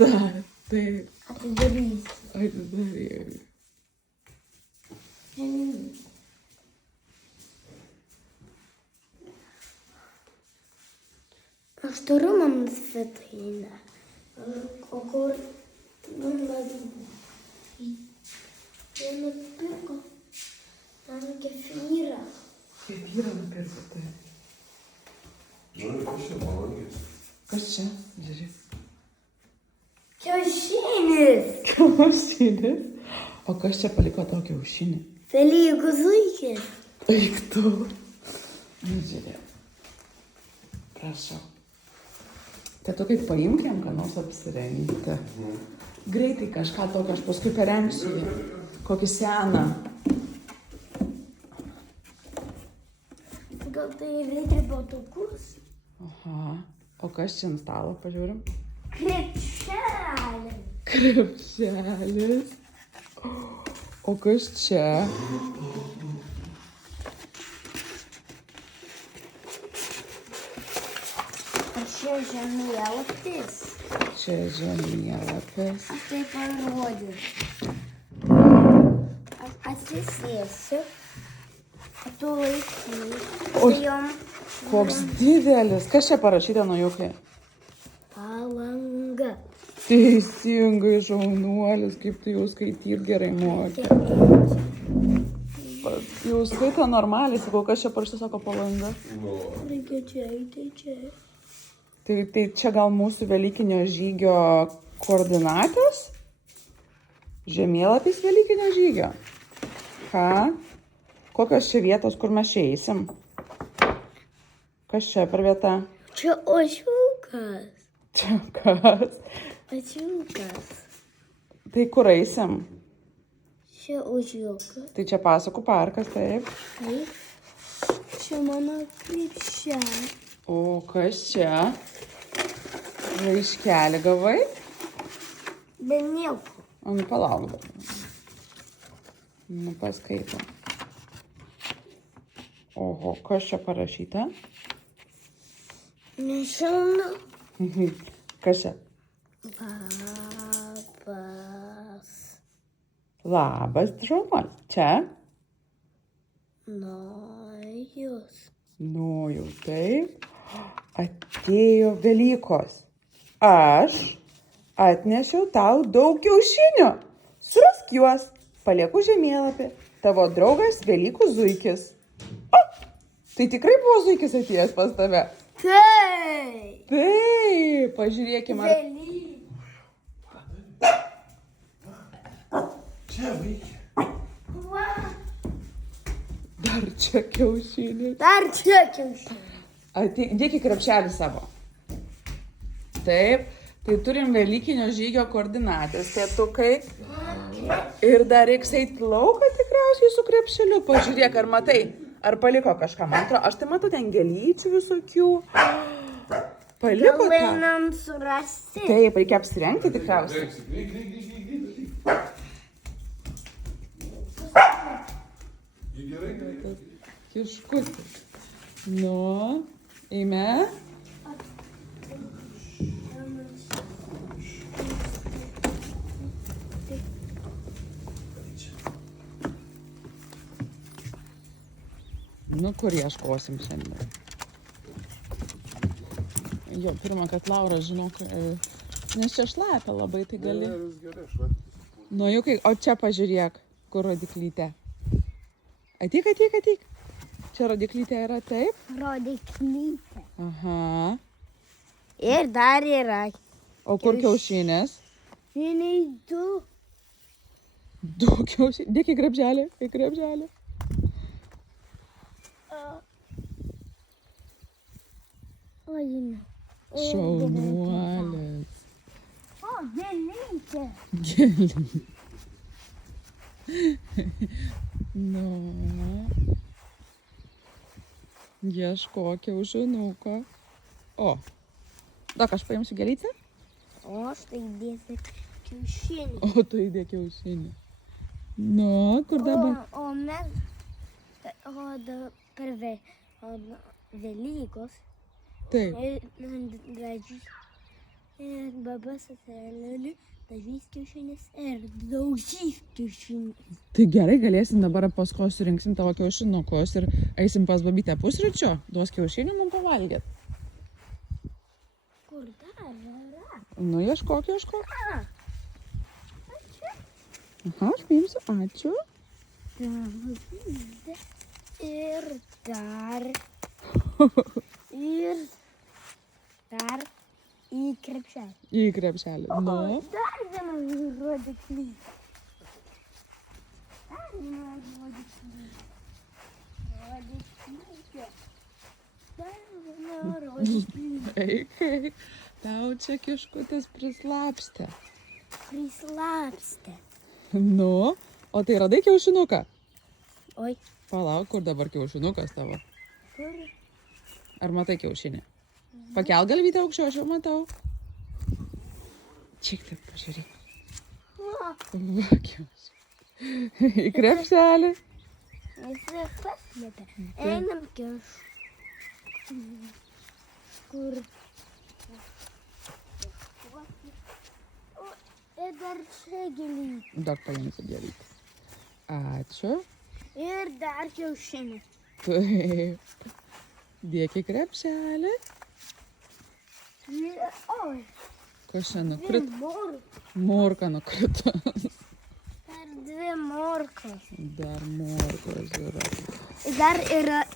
Taip. Atidarysiu. Atidaryk. Aš turiu mano svetainę. O kur numeris? Jie nupirko man kefyrą. Kefyrą nupirko, tai. Kas čia malangės? Kas čia? Žiūrėk. Kiaušinis. Kiaušinis. O kas čia paliko tokį kiaušinį? Velykų zuikis. Eik tu. Nu, žiūrėk. Prašau. Tai tu kaip paimk jam, ką nors apsirengti. Greitai kažką tokio, aš paskui parengsiu jį. Kokį seną. Gal tai reikia batukus? Aha. O kas čia ant stalo, pažiūrim? Krepšelis. Krepšelis. O kas čia? Aš čia žemėlapis. Čia žemėlapis. Aš tai parodysiu. Aš atsisėsiu. O tu laikyk. Oi. Tai jom Koks didelis. Kas čia parašyta, nujukai? palanga. Teisingai, šaunuolis, kaip tu jau skaityt gerai moki. Jau skaito normaliai, sakau, kas čia parašyta, sako palanga. Reikia čia eiti, čia. Tai čia gal mūsų velykinio žygio koordinatės? Žemėlapis velykinio žygio. Ką? Kokios čia vietos, kur mes čia eisim? Kas čia per vieta? Čia ožiukas. Čia kas? Ožiukas. Tai kur eisim? Čia ožiukas. Tai čia pasakų parkas, taip. Taip. Čia mano krepšelis. O kas čia? Laiškelį gavai? Be nieko. O, nu palauk dar. Nu paskaito. Oho, kas čia parašyta? Nežinau. Kas čia? Labas. Labas, draugas. Čia? Nojus. Nu, jau taip. Atėjo Velykos. Aš atnešiau tau daug kiaušinių. Surask juos. Palieku žemėlapį. Tavo draugas Velykų zuikis. O, tai tikrai buvo zuikis atėjęs pas tave? Taip. Taip, pažiūrėkime. Velyk. Čia veikia. Va. Dar čia kiaušinis. Dar čia kiaušinis. Dėk į krepšelį savo. Taip, tai turim velykinio žygio koordinatės, tėtukai. Ir dar reiks eiti lauką tikriausiai su krepšeliu. Pažiūrėk, ar matai, ar paliko kažką. Man atrodo, aš tai matau ten gėlyčių visokių. Paliko Gal tą. einam surasti. Taip, reikia apsirengti tikriausiai. Gryk. Gerai. Kiškutis. Nu, eime. Nu, kur ieškosim šiandien? Jo, pirmą, kad Laura, žinok, nes čia šlapia labai, tai gali. Nu, jukai, o čia pažiūrėk, kur rodiklytė. Ateik. Čia rodiklytė yra taip? Rodiklytė. Aha. Ir dar yra. O kur kiaušinės? Vieniai du. Du kiaušinės. Dėk į krepšelį, Oi, ne. Šaunuolis. O, gėlytė. Gėlė. Nu. Ieško kiaušinuko. O. Dok, aš paimsiu gėlytę? O, aš tai dėsiu kiaušinį. O tu įdėk kiaušinį. Nu, kur dabar? O mes, per Velykos, Taip. Ir baba su seneliu dažys kiaušinis ir daužys kiaušinis. Tai gerai, galėsim dabar paskui surinksim tavo kiaušinukus ir eisim pas babytę pusryčio, duos kiaušinių mums pavalgyti. Kur dar yra? Nu, ieškok. Ačiū. Aha, aš paimsiu, ačiū. Ir dar į krepšelį. Į krepšelį. Nu. Dar vienas rodiklys. Eik. Tau čia kiškutis prislapstė. Prislapstė. Nu, o tai radai kiaušinuką? Oi, Palauk, kur dabar kiaušinukas tavo? kur? Ar matai kiaušinį? Pakel galvytę aukščiau, aš jau matau. Čiak taip, pažiūrėk. O, Va, kiaušinį. Į krepšelį. jis paslėpė. Einam kiš. Kur? O, ir dar čia gėlytė. Dar paimsiu gėlytę. Ačiū. Ir dar kiaušinį. Taip. Dėk į krepšelį. Oi, Kas čia dvi nukrito? morkos. Morka nukrito. Dar dvi morkos. Dar morkos yra.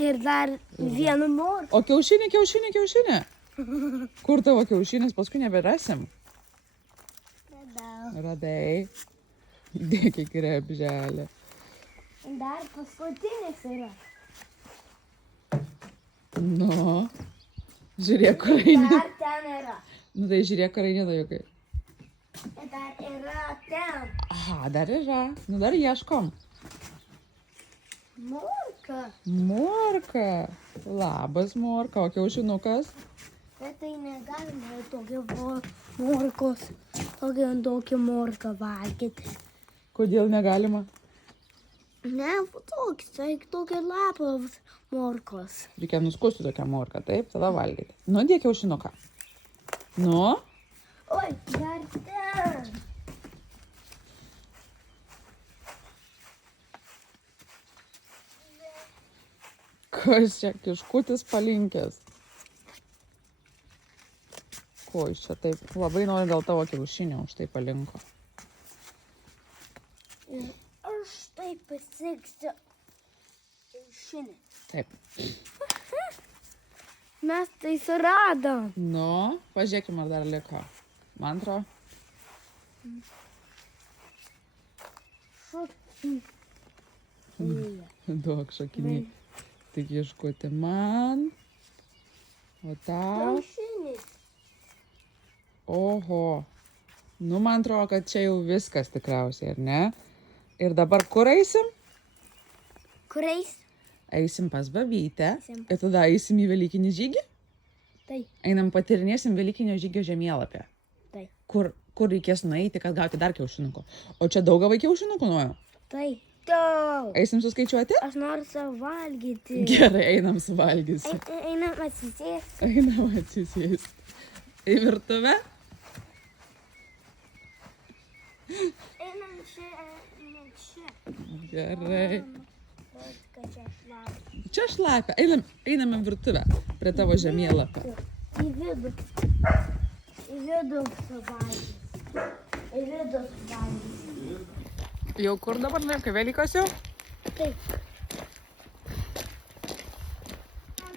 Ir dar vienu morką. O kiaušinį. Kur tavo kiaušinis? Paskui neberasim. Radai. Dėk į krepšelį. Dar paskutinis yra. Nu. Žiūrėk, kur eini. Dar ten yra. Nu tai žiūrėk, kur eini, dajukai. Ir dar yra ten. Aha, dar yra. Nu dar ieškom. Morka. Morka. Labas, morka. O kiaušinukas? Bet tai negalima tokią morkos. Tokią morką valgyti. Kodėl negalima? Ne, toks, tai tokia lapas morkos. Reikia nuskusti tokią morką, taip? Tada valgyti. Nu, dėk kiaušinuką. Nu. Oi, dar ten. Kas čia kiškutis palinkęs? Ko iš čia taip? Labai nori gal tavo kiaušinio, už tai palinko. Ir aš taip pasieksiu kiaušinį. Taip. Mes tai suradom. Nu, pažiūrėkime, ar dar liko. Man atrodo. Duok šakinį. Tik ieškoti man. O tau. Kiaušinis. Oho. Nu, man atrodo, kad čia jau viskas tikriausiai, ar ne? Ir dabar kur eisim? Kuriais? Eisim pas babytę. Eisim. Ir tada eisim į Velykinį žygį. Tai, Einam patyrinėsim Velykinio žygio žemėlapį. tai, Kur reikės nueiti, kad gauti dar kiaušinukų. O čia daug gavai kiaušinukų nuėjo. tai. Daug. Eisim suskaičiuoti? Aš noriu suvalgyti. Gerai, einam suvalgysi. Einam atsisėsti. Einam atsisėsti. Į virtuvę? Einam čia, ne čia. Gerai. Kad čia šlapia. Čia šlapia. Einam į virtuvę. Prie tavo žemėlapio. Į vidų. Į vidų suvalgyti. Į vidų suvalgyti. Jau kur dabar lieka? Velykos jau? Taip.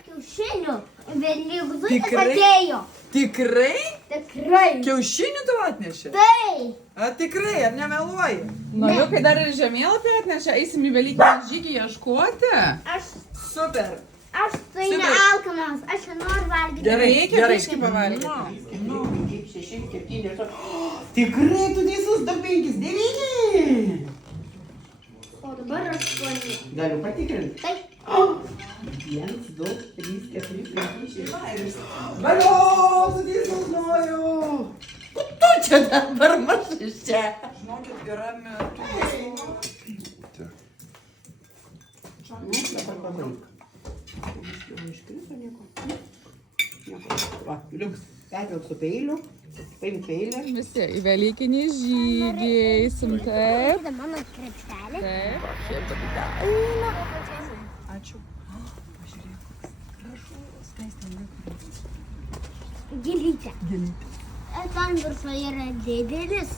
Kiaušinių. Velykų vaikas Tikrai? atėjo. Tikrai? Tikrai. Kiaušinių tu atnešė? Tai. A, tikrai, ar nemeluoji? Nu, jau kai dar ir žemėlapį atnešė, eisim į Velykinį žygį ieškoti. Super. Aš tai Super. nealkanas. Aš noriu valgyti. Gerai, Reikia gerai. biškį pavalgyti. Nu, 6, 7. Tikrai tu teisus, dar 5, 9. O dabar 8. Galiu patikrinti. Taip. 1, 2, 3, 4, 5, 6. Valio, tu teisus noriu. Tu čia dabar mažas čia. Žinokit, yra metu. Dabar pabaig. Iškrito nieko. Va, liuks, pervilk su peiliu. Paimk peilį. Visi į Velykinį žygį eisim, taip. Tai mano krepšelė. Taip. Šiaip babita eina. Ačiū. Gėlytė. Ten viršuje yra didelis.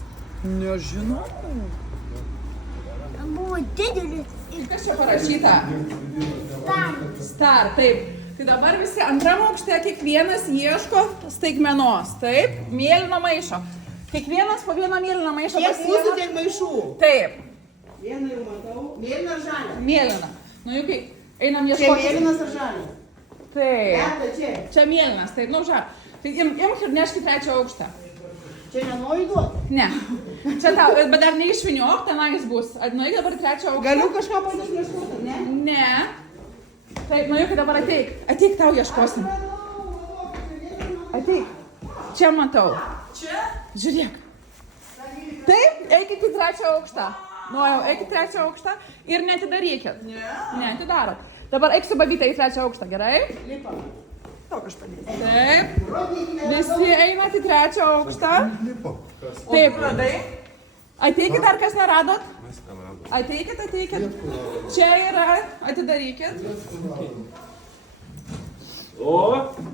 Nežinau. Buvo didelis ir Kas čia parašyta? tam. Star, taip. Tai dabar visi antram aukšte kiekvienas ieško staigmenos, taip? Mėlyno maišo. Kiekvienas po vieną mėlyną maišą Tiek mūsų, pasiima. tiek maišų. Taip, Vieną jau matau. Mėlyną ar žalią? mėlyną. Nu juk einam Čia ieškoti. mėlynas ar žalias? Taip. Berta, čia. Čia mėlynas, taip, nu ža. Tai imk ir nešk į trečią aukštą. Čia nenori duoti. Ne. Čia tau, bet dar neišviniok, tenais bus. Nueik dabar į trečią aukštą. Galiu kažką padėti ieškoti, ne? Ne. Taip, nueik dabar ateik. Ateik, tau ieškosim. Ateik. Čia matau. Čia? Žiūrėk. Taip, eikit į trečią aukštą. Nu, jau, eikit į trečią aukštą ir netidarykit. Ne. Netidarot. Dabar eik su babyte į trečią aukštą, gerai? Lipa. Tok aš padėsiu. Taip. Visi einat į trečią aukštą. Lipo. Taip. Ateikit, ar kas neradot? Ateikit. Čia yra, atidarykit. O,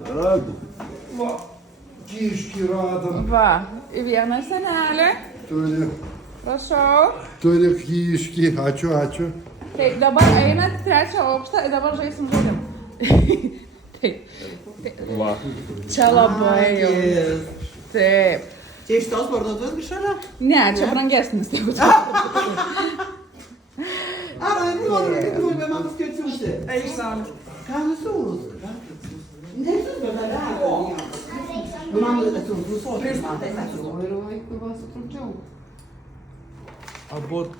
radu. Kiškį radom. Va, į vieną senelį. Prašau. Turi kiškį. Ačiū. Taip, dabar einat į trečią aukštą ir dabar žaisim žaidimą. Taip. Va. Čia labai jau. Taip. Čia iš tos parduotuvės grįžalio? Ne, čia brangesnis. Ar, noriu, man skaičiuosi. Eik sam. Ką nusiūlus? Nesiūs, bet dar gali. Nu, man atsiūlus, o tai man tai atsiūlus. Ir vaikų va sutrukdžiau. Abudu.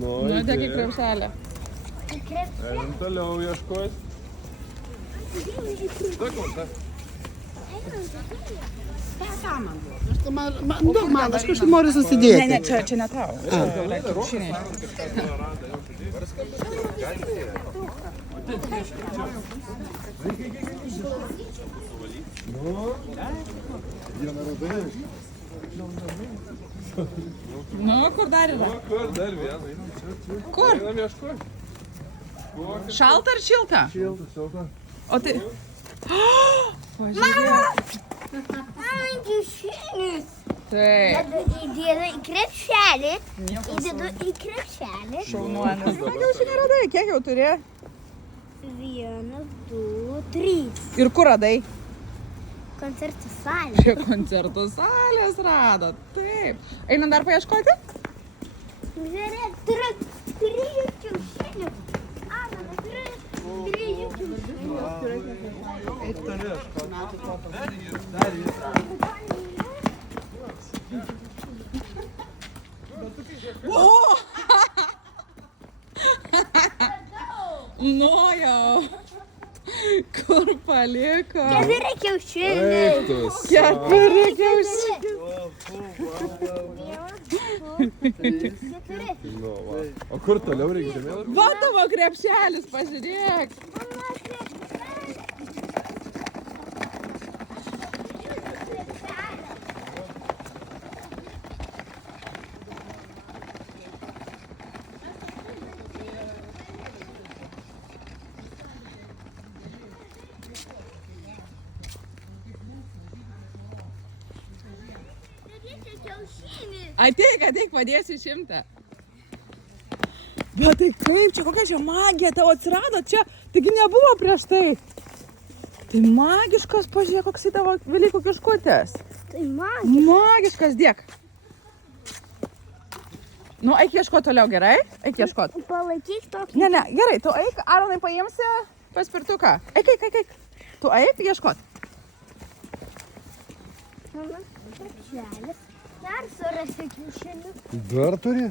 Nu, dėk į krepšelę. Einam toliau ieškoti. Man, aš kažkaip noriu susidėti. Ne, čia ne tau. Čia kiaušiniai. Nu, kur dar yra? Kur dar vieną? Kur? Einam ieškoti. Šalta ar šilta? Šilta. O tai... Pažiūrėk. Mano kiaušinis. Taip. Įdėdu į krepšelį. Įdedu į krepšelį. Šaunuolis. Ką kiaušinį radai? Kiek jau turi? 1, 2, 3. Ir kur radai? Koncertų salė. Prie koncertų salės rado. Taip. Einam dar paieškoti? Žiūrėk, turiu 3 kiaušinių. Mama, turiu 3 kiaušinių. Eik toli ieškoti. O! Nu jau. Kur paliko? 4 kiaušiniai. 4 kiaušiniai. 4. Nu, va. O kur toliau reikia žemėlapį? Va tavo krepšelis, pažiūrėk. Ateik, padėsiu 100. Bet tai kaip čia, kokia čia magija tavo atsirado čia, taigi nebuvo prieš tai. Tai magiškas, pažiūrėk, koks į tavo Velykų kiškutės. Tai man. Magiškas, dėk. Nu, eik ieškot toliau, gerai? Eik ieškot. Palaikyk tokį. Ne, gerai, tu eik, Aronai paimsi paspirtuką. Eik. Tu eik ieškot. Mama, krepšelis. Dar surasti kiaušinių. Dar turi?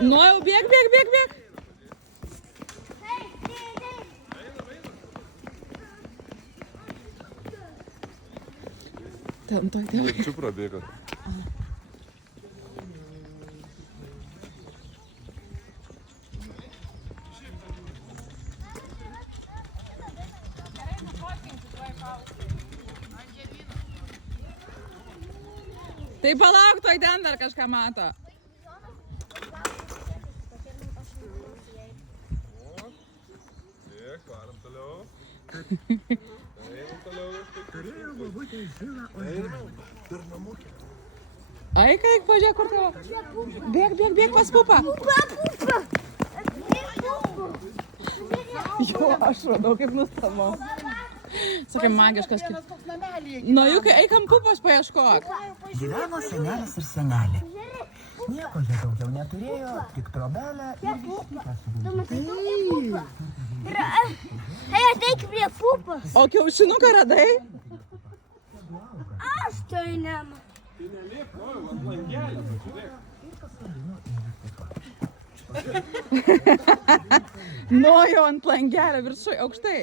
Nu, jau bėg. Ten toj tėvai. Čia prabėgo. Tai palauk, toj ten dar kažką mato. Tiek, varom toliau. Einam toliau. Ai, kaip, pažiūrėk, kur tavo. Bėg pas pupą. Jo, aš radau, kaip nustabau. Sakė, magiškas kaip. Nu, juk eikam pupos paieškok. Gyveno senelis ir senelė. Nieko jie daugiau neturėjo, tik trobelę ir vištytę su gulbėm. Hei, ateik prie pupos. O kiaušinuką radai? Aš tai nema. Nu, jau ant langelio viršui, aukštai.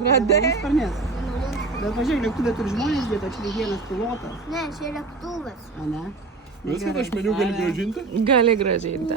Radai? Sparnės. Bet pažiūrėk, lėktuvė turi žmonės vietą, čia tik vienas pilotas. Ne, čia lėktuvas. O ne? Viską aš meniu gali grąžinti? Gali gražinti.